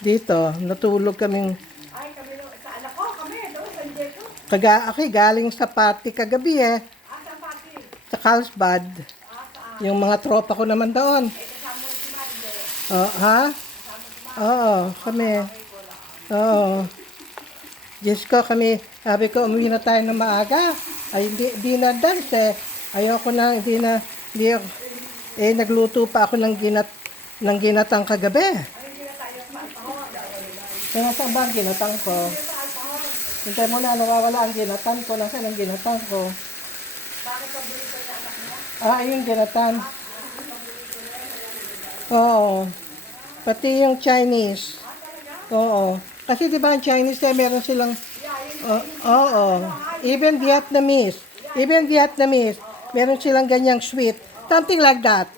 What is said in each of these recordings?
Dito, natulog kaming Ay, kami sa anak ko, kami, doon, sa Diego. galing sa party kagabi Sa pati. sa Carlsbad. Saan? Yung mga tropa ko naman doon. Kasama mo si Marge. Oh, ha? Oo, kami. Oo. Diyos ko, kami, sabi ko, umuwi na tayo ng maaga. Ay, di na dance Ayoko na, hindi ako. Nagluto pa ako ng ginatang kagabi. Kaya saan ba ang ginatang ko? Hintay mo na, nawawala ang ginatang ko. Nasaan ang ginatang ko? Bakit paborito niya anak niya? Ayun, ginatan. Oo. Pati yung Chinese. Oo. Kasi di ba ang Chinese meron silang oo. Even Vietnamese. Meron silang ganyang sweet. Something like that.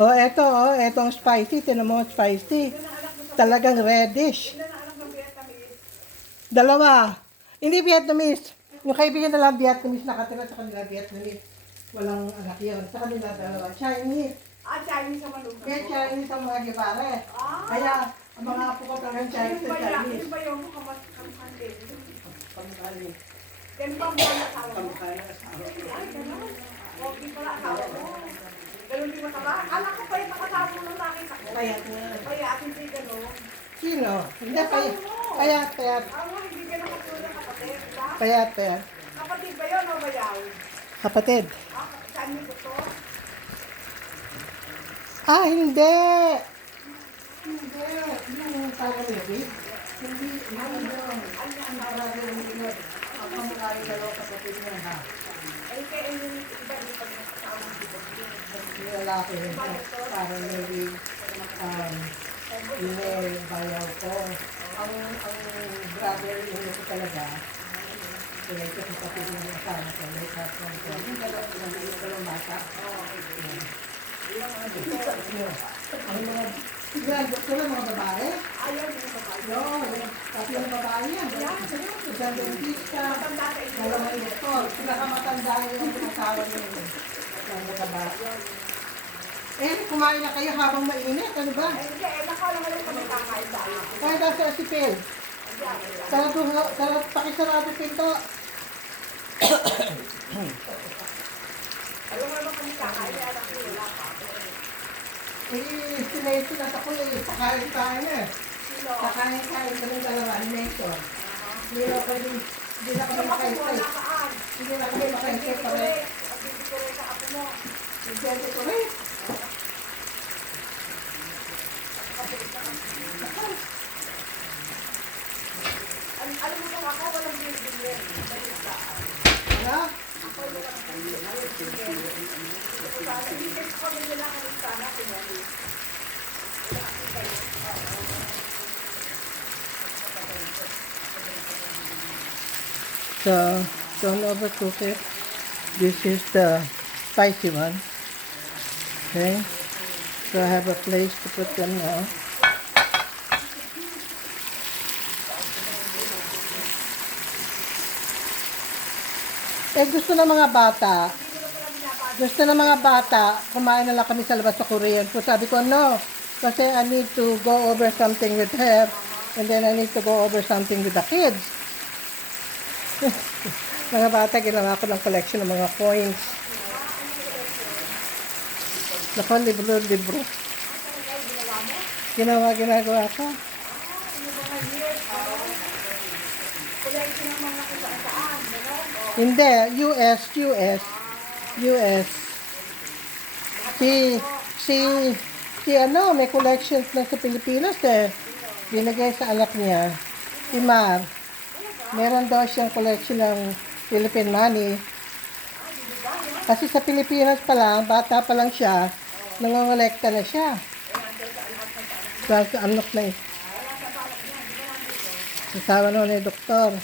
Eto ang spicy. Tinan mo, spicy. Talagang reddish. Dalawa. Hindi Vietnamese. Yung kaibigan na lang Vietnamese nakatira sa kanila Vietnamese. Walang anak yun. Sa kanila dalawa. Chinese. Chinese naman lupa. Kaya Chinese ang mga gibare. Kaya ang mga apo ko talagang Chinese na Chinese. Yung ba yung kamukhan din? Pamukali. Yan ba mo ang asawa mo? Pamukali ang asawa ko. Ay, gano'n. Okay pala asawa mo. Ganun din mataba. Anak ko pa yung nakasawa mo nung nakita ko. Payat nga. Kaya akin din gano'n. Sino? Hindi, payat. Hindi ka nakatulong kapatid, diba? Payat. Kapatid ba yun o bayaw? Kapatid. Saan yung gusto? Hindi. Hindi. Yung parang baby. Hindi. Yung parang baby. Ang pamukali dalawa kapatid niya ha. Ay, kaya yung iba yung pag nakasama mo dito. Yung lalaki yun. Parang baby. Yun bayaw ko. Ang brother yun ko talaga. Kaya ito kapatid niya asawa ko. Like husband ko. Yung dalawang bata. Ang mga graduate ko lang mga babae. Ayaw yung babae. Pati yung babae yan. Isang dentista, dalawang doktor. Pinakamatanda yung asawa niya. Ang babae. Kumain na kayo habang mainit. Ano ba? Hindi, nakalang lang kami kakain sa anak. Kaya nasa asipil. Pakisarado pinto. Alam mo naman kami kakain, anak ko wala pa. Sinayot ako pakain tayo na. Pakain tayo kami dalawa. Nito. Hindi na kami makaintay. Hindi na kami makaintay pa rin. Pagkikikuloy sa apo mo. Hindi ko rin. Alam mo kung ako, walang bilhin. Ano? So, don't overcook it. This is the spicy one. Okay. So I have a place to put them now. Gusto ng mga bata, kumain na lang kami sa labas sa Korean. So sabi ko, no. Kasi I need to go over something with her. And then I need to go over something with the kids. Mga bata, ginawa ko ng collection ng mga coins. Nako, libro. Ginagawa ko. Hindi, US. May collections na sa Pilipinas Binigay sa anak niya, si Mar. Meron daw siyang collection ng Philippine money. Kasi sa Pilipinas pa lang, bata pa lang siya, nangongolekta na siya. Sa anak na Kasama na ni Doktor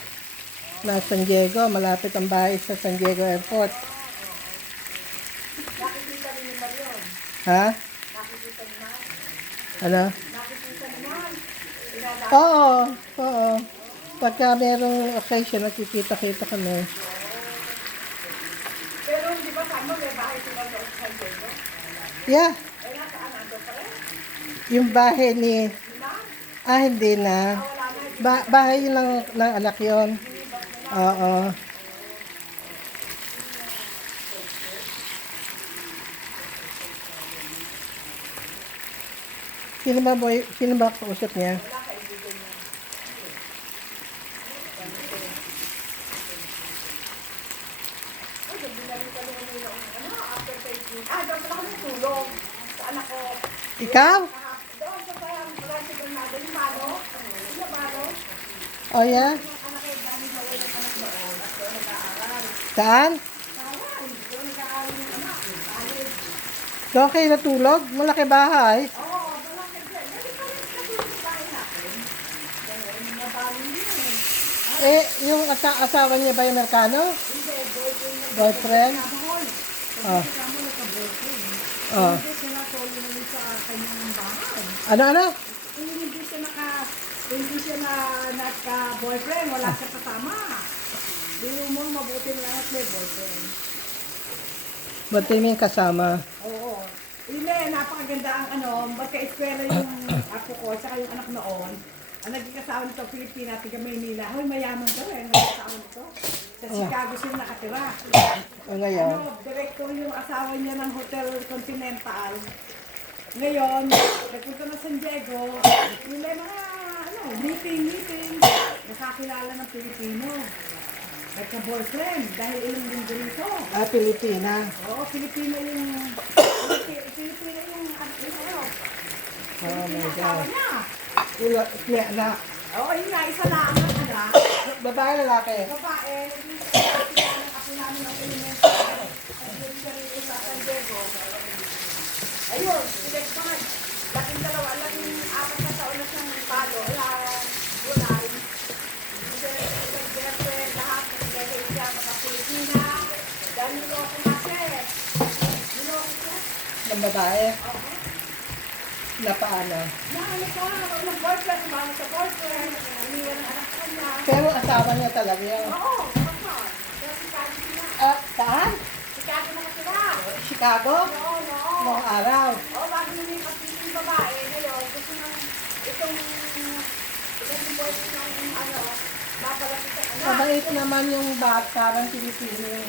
na San Diego, malapit ang bahay sa San Diego Airport. Nakikita rin nila yun. Ha? Nakikita nila. Ano? Nakikita nila. Oo. Pagka merong occasion, nakikita-kita kami. Pero di ba sa may bahay sila sa San Diego? Yeah. Nasaan? Ando pa rin? Yung bahay ni... hindi na. Bahay yun ng anak yon. Oo. Sino ba kausap niya? Doon pala kami tulog. Sa anak ko. Ikaw? Doon sa parang Rancho Bernardo, yung Mano. Yung Mano. Oh, yeah? Anak ko, dami na walang anak doon. At doon nag-aaral. Saan? Saan? Doon nag-aaral yung anak. College. Doon kayo natulog? Malaki bahay. Oo, doon lang kayo. Dali pa rin natulog sa bahay natin. Ganun, nabali yun. Yung asawa niya ba yung Amerikano? Hindi, boyfriend na Boyfriend? Mahol. Oh. Kasama nagka-boyfriend. Oh. Hindi siya natulog na sa kanyang bahay. Ano? Hindi siya na nagka-boyfriend, wala siya kasama. Di mo mabuti lang at may boyfriend. Ba't may kasama? Oo. Hindi, napakaganda ang magka-eskwela yung apo ko, saka yung anak noon. Ang naging kasama nito, Pilipina, taga Maynila. Hoy, mayaman daw eh, naging kasama nito. Sa Chicago sila nakatira. Ngayon? Director yung asawa niya ng Hotel Continental. Ngayon, nagpunta na San Diego, yung may mga meeting. Nakakilala ng Pilipino. Nagka-boyfriend dahil ilang linggo nito. Pilipina. Oo, Pilipino yung Oh my asawa God. niya. May anak. Oo, yun nga, isa lang ang anak. Babae, lalaki. Babae, naging ng apo namin ng elementary. At siya rin sa San Diego. Ayun, silik naman. Laking dalawa, laking 4 na taon na siyang palo. Gulay. Isang girlfriend, lahat. Nagkaya siya mga Pilipina. Dahil niloko nga siya eh. Niloko siya. Ng babae? Oo. Na paano? Ng boyfriend, sumama sa boyfriend. Iniwan ang anak sa kanya. Pero asawa niya talaga yun. Oo, kapag. Pero Chicago sila. Saan? Chicago na sila. Chicago? Oo. Noong araw. Oo, bago lumipat dito yung babae, ngayon, gusto nang itong boyfriend ng papalapit sa anak. Mabait naman yung parang Pilipino yung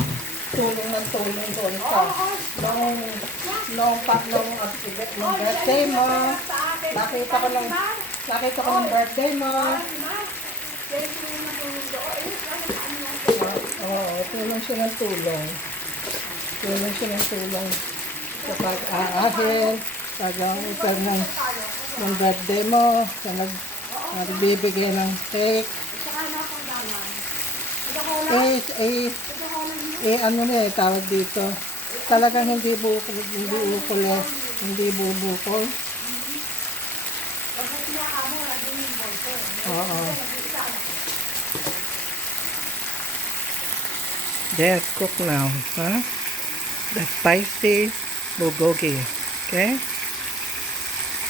tulong ng tulong doon sa nung birthday mo. Nakita ko ng birthday mo. Oo, tulong siya ng tulong. Tulong siya ng tulong sa pag-aahil, pag-aahil ng birthday mo, sa nagbibigay ng cake. Ano na tawag dito. Talagang hindi bubukol. Oo. Let's cook now, huh? The spicy bulgogi. Okay?